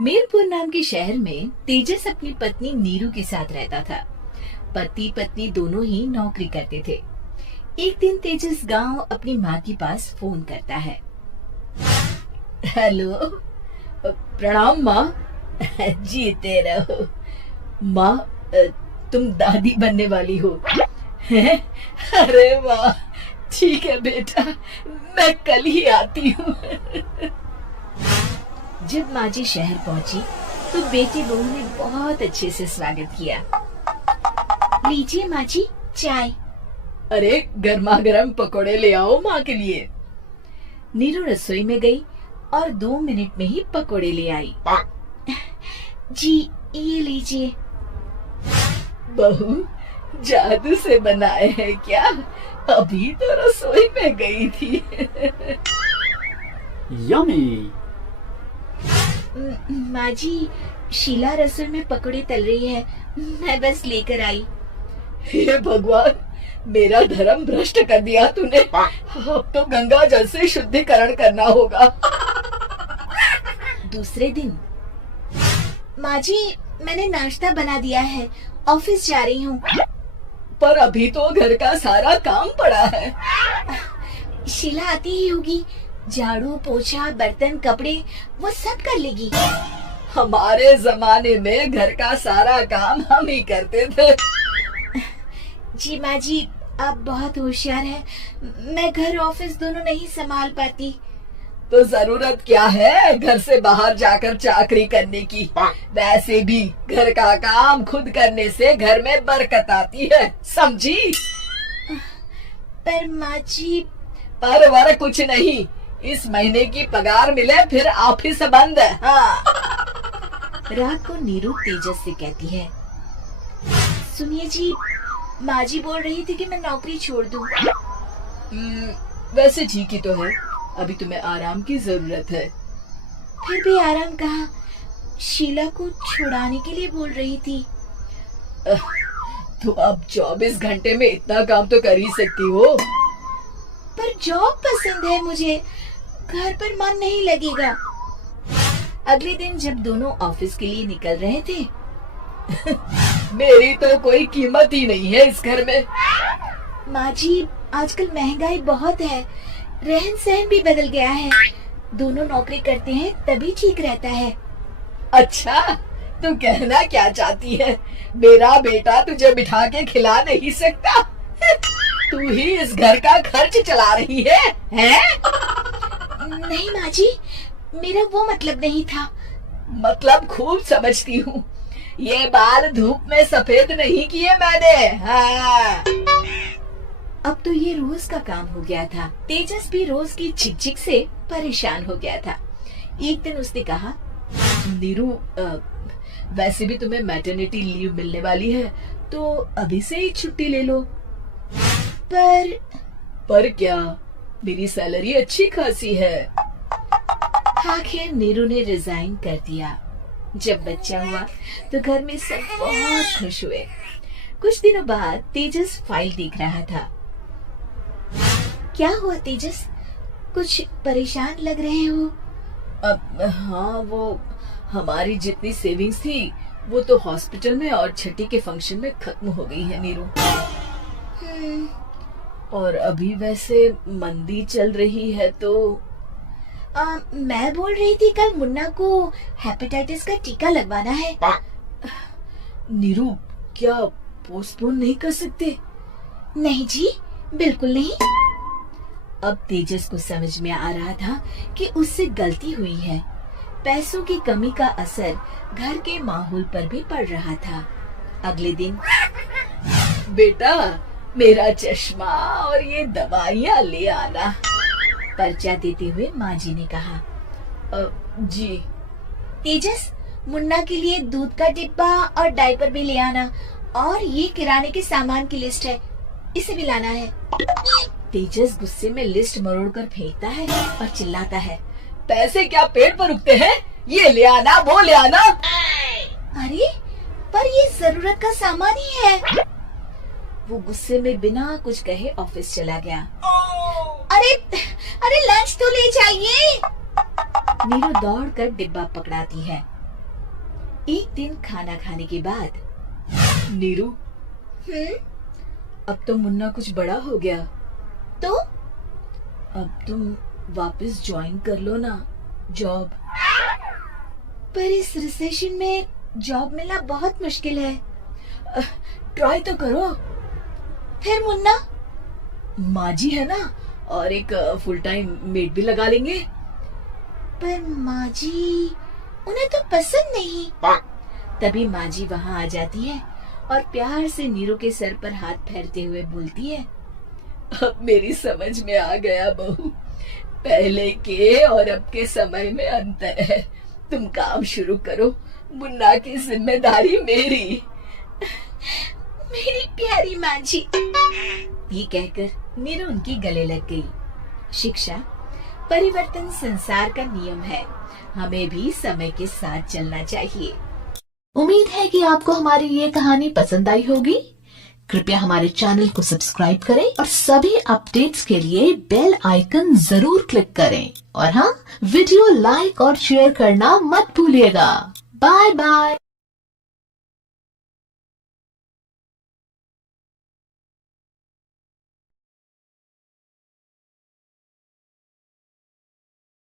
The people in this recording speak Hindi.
मीरपुर नाम के शहर में तेजस अपनी पत्नी नीरू के साथ रहता था। पति पत्नी दोनों ही नौकरी करते थे। एक दिन तेजस गांव अपनी माँ के पास फोन करता है। हेलो, प्रणाम माँ। जीते रहो माँ, तुम दादी बनने वाली हो हैं? अरे वाह, ठीक है बेटा, मैं कल ही आती हूँ। जब माँ जी शहर पहुंची तो बेटी बहू ने बहुत अच्छे से स्वागत किया। लीजिए माँ जी, चाय। अरे गर्मा गर्म पकोड़े ले आओ माँ के लिए। नीरू रसोई में गई और 2 मिनट में ही पकोड़े ले आई। जी ये लीजिए। बहू जादू से बनाए हैं क्या? अभी तो रसोई में गई थी। यम्मी। माँ जी, शीला रसोई में पकोड़े तल रही है, मैं बस लेकर आई। हे भगवान, मेरा धर्म भ्रष्ट कर दिया तूने। अब तो गंगा जल से शुद्धिकरण करना होगा। दूसरे दिन, माँ जी मैंने नाश्ता बना दिया है, ऑफिस जा रही हूँ। पर अभी तो घर का सारा काम पड़ा है। शीला आती ही होगी, झाड़ू पोछा बर्तन कपड़े वो सब कर लेगी। हमारे जमाने में घर का सारा काम हम ही करते थे। जी माँ जी, आप बहुत होशियार हैं, मैं घर ऑफिस दोनों नहीं संभाल पाती। तो जरूरत क्या है घर से बाहर जाकर चाकरी करने की? वैसे भी घर का काम खुद करने से घर में बरकत आती है, समझी? पर माँ जी। पर वर कुछ नहीं, इस महीने की पगार मिले फिर ऑफिस बंद है। हाँ। रात को नीरू तेजस से कहती है, सुनिए जी, माँ जी बोल रही थी कि मैं नौकरी छोड़ दूं। वैसे ठीक ही तो है, अभी तुम्हें आराम की जरूरत है। फिर भी आराम कहाँ, शीला को छुड़ाने के लिए बोल रही थी। तो अब 24 घंटे में इतना काम तो कर ही सकती हो। पर जॉब पसंद है मुझे, घर पर मन नहीं लगेगा। अगले दिन जब दोनों ऑफिस के लिए निकल रहे थे, मेरी तो कोई कीमत ही नहीं है इस घर में। माँ जी, आजकल महंगाई बहुत है, रहन सहन भी बदल गया है, दोनों नौकरी करते हैं तभी ठीक रहता है। अच्छा, तू कहना क्या चाहती है? मेरा बेटा तुझे बिठा के खिला नहीं सकता? तू ही इस घर का खर्च चला रही है, हैं? नहीं माँ जी, मेरा वो मतलब नहीं था। मतलब खूब समझती हूँ, ये बाल धूप में सफेद नहीं किए मैंने। हाँ। अब तो ये रोज का काम हो गया था। तेजस भी रोज की झिकझिक से परेशान हो गया था। एक दिन उसने कहा, नीरू, वैसे भी तुम्हें मैटरनिटी लीव मिलने वाली है, तो अभी से ही छुट्टी ले लो। पर क्या, मेरी सैलरी अच्छी खासी है। आखिर नीरू ने रिजाइन कर दिया। जब बच्चा हुआ तो घर में सब बहुत खुश हुए। कुछ दिनों बाद तेजस फाइल देख रहा था। क्या हुआ तेजस, कुछ परेशान लग रहे हो? हाँ, वो हमारी जितनी सेविंग्स थी वो तो हॉस्पिटल में और छठी के फंक्शन में खत्म हो गई है नीरू। और अभी वैसे मंदी चल रही है तो मैं बोल रही थी कल मुन्ना को हेपेटाइटिस का टीका लगवाना है। नीरू, क्या पोस्टपोन नहीं कर सकते? नहीं जी, बिल्कुल नहीं। अब तेजस को समझ में आ रहा था कि उससे गलती हुई है। पैसों की कमी का असर घर के माहौल पर भी पड़ रहा था। अगले दिन, बेटा मेरा चश्मा और ये दवाइयाँ ले आना, पर्चा देते हुए माँ जी ने कहा। जी। तेजस, मुन्ना के लिए दूध का डिब्बा और डायपर भी ले आना, और ये किराने के सामान की लिस्ट है, इसे भी लाना है। तेजस गुस्से में लिस्ट मरोड़कर फेंकता है और चिल्लाता है, पैसे क्या पेट पर रुकते हैं? ये ले आना, वो ले आना। अरे पर ये जरूरत का सामान ही है। वो गुस्से में बिना कुछ कहे ऑफिस चला गया। अरे अरे लंच तो ले जाइए। नीरू दौड़कर डिब्बा पकड़ाती है एक दिन खाना खाने के बाद, नीरू, अब तो मुन्ना कुछ बड़ा हो गया, तो अब तुम वापस ज्वाइन कर लो ना जॉब। पर इस रिसेशन में जॉब मिलना बहुत मुश्किल है। ट्राई तो करो। फिर मुन्ना? माँ जी है ना, और एक फुल टाइम मेड भी लगा लेंगे। पर माँ जी, उन्हें तो पसंद नहीं। तभी माँ जी वहाँ आ जाती है और प्यार से नीरू के सर पर हाथ फेरते हुए बोलती है, अब मेरी समझ में आ गया बहू, पहले के और अब के समय में अंतर है। तुम काम शुरू करो, मुन्ना की जिम्मेदारी मेरी। मेरी प्यारी माँ जी। ये कहकर नीरू उनकी गले लग गई। शिक्षा, परिवर्तन संसार का नियम है, हमें भी समय के साथ चलना चाहिए। उम्मीद है कि आपको हमारी ये कहानी पसंद आई होगी। कृपया हमारे चैनल को सब्सक्राइब करें और सभी अपडेट्स के लिए बेल आइकन जरूर क्लिक करें। और हाँ, वीडियो लाइक और शेयर करना मत भूलिएगा। Bye bye.